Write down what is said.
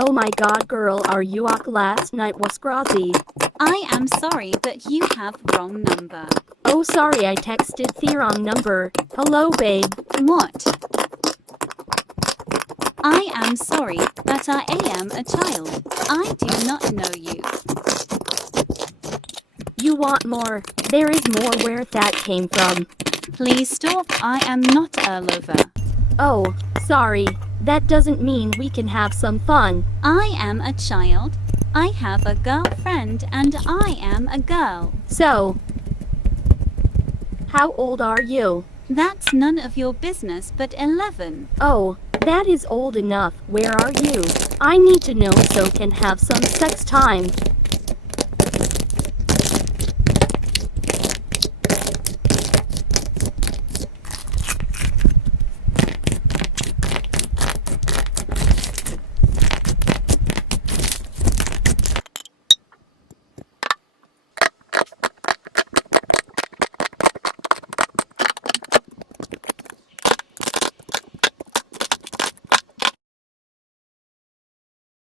Oh my god girl, are you up? Last night was crazy. I am sorry, but you have wrong number. Oh sorry, I texted the wrong number. Hello babe. What? I am sorry, but I am a child. I do not know you. You want more? There is more where that came from. Please stop, I am not a lover. Oh, sorry. That doesn't mean we can have some fun. I am a child. I have a girlfriend and I am a girl. So, how old are you? That's none of your business, but 11. Oh, that is old enough. Where are you? I need to know so can have some sex time.